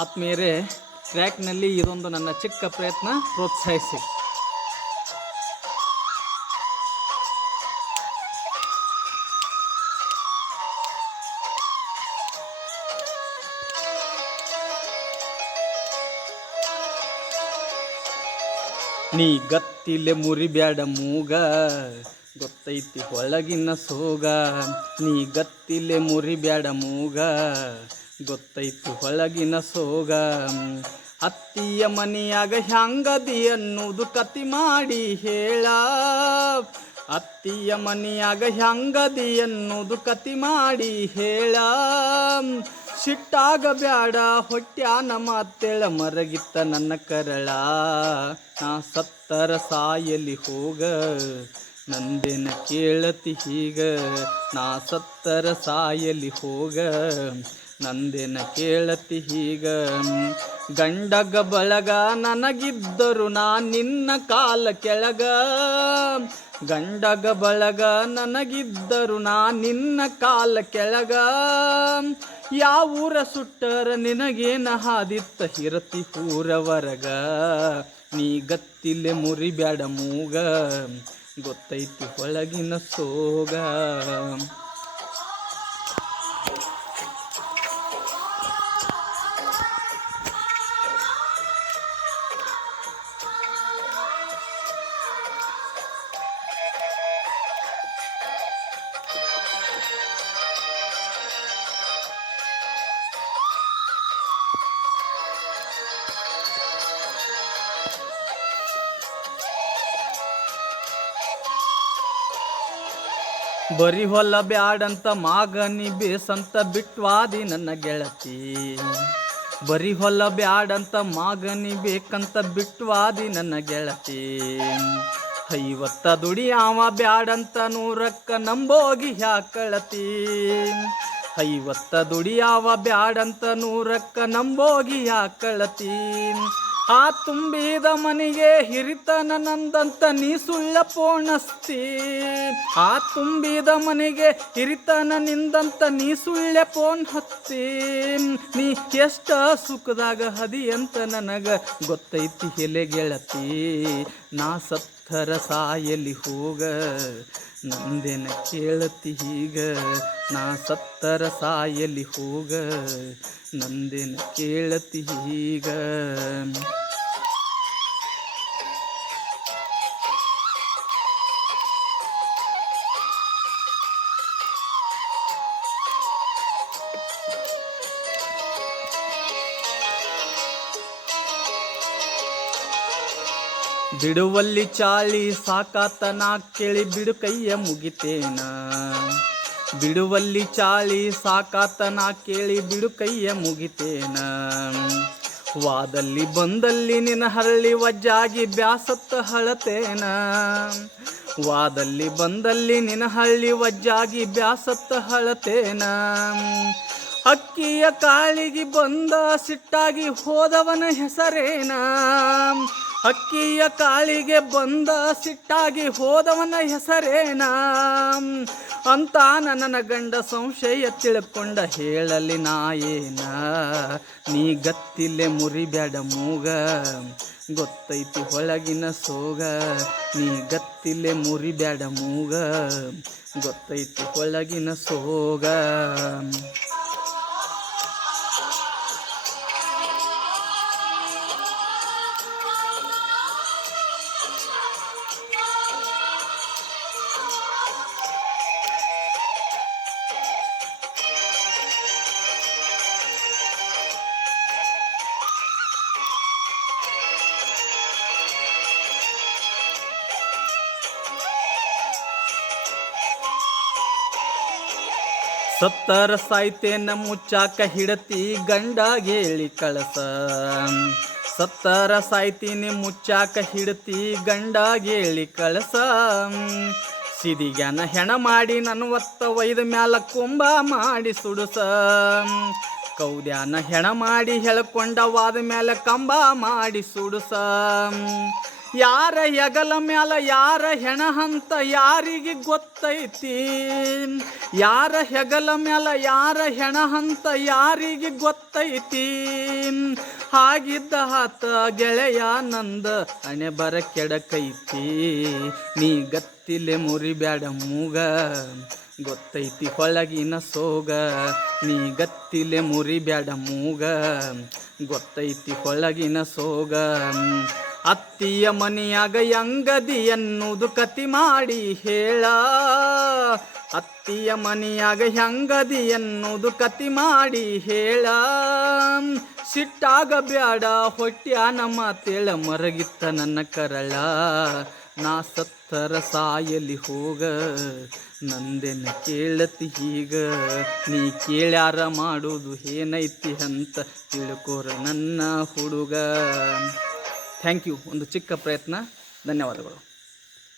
ಆತ್ಮೀಯರೇ, ಟ್ರ್ಯಾಕ್ನಲ್ಲಿ ಇದೊಂದು ನನ್ನ ಚಿಕ್ಕ ಪ್ರಯತ್ನ, ಪ್ರೋತ್ಸಾಹಿಸಿ. ನೀ ಗತ್ತಿಲೆ ಮುರಿಬ್ಯಾಡ ಮೂಗ, ಗೊತ್ತೈತಿ ಒಳಗಿನ ಸೋಗ. ನೀ ಗತ್ತಿಲೆ ಮುರಿಬ್ಯಾಡ ಮೂಗ ಗೊತ್ತೈತಿ. ಒಳಗಿನ ಸೋಗ ಅತ್ತಿಯ ಮನೆಯಾಗ ಹ್ಯಾಂಗದಿ ಅನ್ನೋದು ಕತಿ ಮಾಡಿ ಹೇಳ. ಅತ್ತಿಯ ಮನೆಯಾಗ ಹ್ಯಾಂಗದಿ ಅನ್ನೋದು ಕತಿ ಮಾಡಿ ಹೇಳ. ಸಿಟ್ಟಾಗ ಬ್ಯಾಡ ನಮ್ಮ ಮಾತೇಳ ಮರಗಿತ್ತ ನನ್ನ ಕರಳ. ನಾ ಸತ್ತರ ಸಾಯಲಿ ಹೋಗ, ನಂದೇನ ಕೇಳತಿ ಹೀಗ. ನಾ ಸತ್ತರ ಸಾಯಲಿ ಹೋಗ ನಂದೇನ ಕೇಳತಿ ಹೀಗ? ಗಂಡಗ ಬಳಗ ನನಗಿದ್ದರು ನಾ ನಿನ್ನ ಕಾಲ ಕೆಳಗ. ಗಂಡಗ ಬಳಗ ನನಗಿದ್ದರು ನಾ ನಿನ್ನ ಕಾಲ ಕೆಳಗ. ಯಾವೂರ ಸುಟ್ಟರ ನಿನಗೇನ ಹಾದಿತ್ತ ಹಿರತಿ ಪೂರವರಗ ನೀ ಗತ್ತಿಲೆ ಮುರಿಬ್ಯಾಡ ಮೂಗ, ಗೊತ್ತೈತಿ ಒಳಗಿನ ಸೋಗ. ಬರಿ ಹೊಲ ಬ್ಯಾಡಂತ ಮಾಗನಿ ಬೇಸಂತ ಬಿಟ್ವಾದಿ ನನ್ನ ಗೆಳತಿ. ಬರಿ ಹೊಲ ಬ್ಯಾಡಂತ ಮಾಗನಿ ಬೇಕಂತ ಬಿಟ್ವಾದಿ ನನ್ನ ಗೆಳತಿ. ಐವತ್ತ ದುಡಿ ಅವ ಬ್ಯಾಡಂತ ನೂರಕ್ಕ ನಂಬೋಗಿ ಯಾಕಳತಿ ಐವತ್ತ ದುಡಿ ಅವ ಬ್ಯಾಡಂತ ನೂರಕ್ಕ ನಂಬೋಗಿ ಯಾಕಳತಿ ಆ ತುಂಬಿದ ಮನೆಗೆ ಹಿರಿತನ ನಂದಂತ ನೀ ಸುಳ್ಳ ಪೋಣಸ್ತಿ ಆ ತುಂಬಿದ ಮನೆಗೆ ಹಿರಿತನ ನಿಂದಂತ ನೀ ಸುಳ್ಳೆ ಪೋನ್ ಹತ್ತಿ ನೀ ಎಷ್ಟ ಸುಖದಾಗ ಹದಿ ಅಂತ ನನಗ ಗೊತ್ತೈತಿ ಎಲೆ ಗೆಳತಿ. ನಾ ಸತ್ತರ ಸಾಯಲಿ ಹೋಗ, ನಂದೇನ ಕೇಳತಿ ಹೀಗ. ನಾ ಸತ್ತರ ಸಾಯಲಿ ಹೋಗ ನಂದೇನ ಕೇಳತಿ ಹೀಗ. ಬಿಡುವಲ್ಲಿ ಚಾಳಿ ಸಾಕಾತನ ಕೇಳಿ ಬಿಡು ಕೈಯ ಮುಗಿತೇನ. ಬಿಡುವಲ್ಲಿ ಚಾಳಿ ಸಾಕಾತನ ಕೇಳಿ ಬಿಡು ಕೈಯ ಮುಗಿತೇನ. ವಾದಲ್ಲಿ ಬಂದಲ್ಲಿ ನಿನ್ನ ಹರಳಿ ವಜ್ಜಾಗಿ ಬ್ಯಾಸತ್ತ ಹಳತೇನ. ವಾದಲ್ಲಿ ಬಂದಲ್ಲಿ ನಿನ್ನ ಹಳ್ಳಿ ವಜ್ಜಾಗಿ ಬ್ಯಾಸತ್ತ ಹಳತೇನ. ಅಕ್ಕಿಯ ಕಾಳಿಗೆ ಬಂದ ಸಿಟ್ಟಾಗಿ ಹೋದವನ ಹೆಸರೇನ. ಅಕ್ಕಿಯ ಕಾಳಿಗೆ ಬಂದ ಸಿಟ್ಟಾಗಿ ಹೋದವನ ಹೆಸರೇನ. ಅಂತ ನನ್ನ ಗಂಡ ಸಂಶಯ ತಿಳ್ಕೊಂಡ ಹೇಳಲಿ ನಾಯೇನ, ನೀ ಗತ್ತಿಲೆ ಮುರಿಬೇಡ ಮೂಗ, ಗೊತ್ತೈತಿ ಒಳಗಿನ ಸೋಗ, ನೀ ಗತ್ತಿಲೆ ಮುರಿಬೇಡ ಮೂಗ, ಗೊತ್ತೈತಿ ಒಳಗಿನ ಸೋಗ. ಸತ್ತರ ಸಾಯ್ತೇನ ಮುಚ್ಚಾಕ ಹಿಡತಿ ಗಂಡ ಗೇಳಿ ಕಳಸ. ಸತ್ತರ ಸಾಯ್ತೀನಿ ಮುಚ್ಚಾಕ ಹಿಡತಿ ಗಂಡ ಗೇಳಿ ಕಳಸ. ಸಿದಿಗನ ಹೆಣ ಮಾಡಿ ನನ್ನ ಒತ್ತ ಒಯ್ದ ಮ್ಯಾಲ ಕುಂಭ ಮಾಡಿ ಸುಡುಸ. ಕೌದ್ಯಾನ ಹೆಣ ಮಾಡಿ ಹೇಳ್ಕೊಂಡ ವಾದ ಮೇಲೆ ಕಂಬ ಮಾಡಿ ಸುಡುಸ. ಯಾರ ಹೆಗಲ ಮ್ಯಾಲ ಯಾರ ಹೆಣ ಹಂತ ಯಾರಿಗೆ ಗೊತ್ತೈತಿ? ಯಾರ ಹೆಗಲ ಮ್ಯಾಲ ಯಾರ ಹೆಣ ಹಂತ ಯಾರಿಗೆ ಗೊತ್ತೈತಿ? ಹಾಗಿದ್ದ ಆತ ಗೆಳೆಯ ನಂದ ಹಣೆ ಬರ ಕೆಡಕೈತಿ. ನೀ ಗತ್ತಿಲೆ ಮುರಿಬ್ಯಾಡ ಮೂಗ, ಗೊತ್ತೈತಿ ಹೊಳಗಿನ ಸೋಗ. ನೀ ಗತ್ತಿಲೆ ಮುರಿಬ್ಯಾಡ ಮೂಗ, ಗೊತ್ತೈತಿ ಹೊಳಗಿನ ಸೋಗ. ಅತ್ತಿಯ ಮನೆಯಾಗ ಯಂಗದಿ ಎನ್ನುವುದು ಕತಿ ಮಾಡಿ ಹೇಳ. ಅತ್ತಿಯ ಮನೆಯಾಗ ಹೆಂಗದಿ ಎನ್ನುವುದು ಕತಿ ಮಾಡಿ ಹೇಳ. ಸಿಟ್ಟಾಗ ಬ್ಯಾಡ ನಮ್ಮ ಮಾತೇಳ ಮರಗಿತ್ತ ನನ್ನ ಕರಳ. ನಾ ಸತ್ತರ ಸಾಯಲಿ ಹೋಗ, ನಂದೆನ ಕೇಳತಿ ಹೀಗ. ನೀ ಕೇಳ್ಯಾರ ಮಾಡೋದು ಏನೈತಿ ಅಂತ ತಿಳ್ಕೋರ ನನ್ನ ಹುಡುಗ. Thank you. ಒಂದು ಚಿಕ್ಕ ಪ್ರಯತ್ನ. ಧನ್ಯವಾದಗಳು.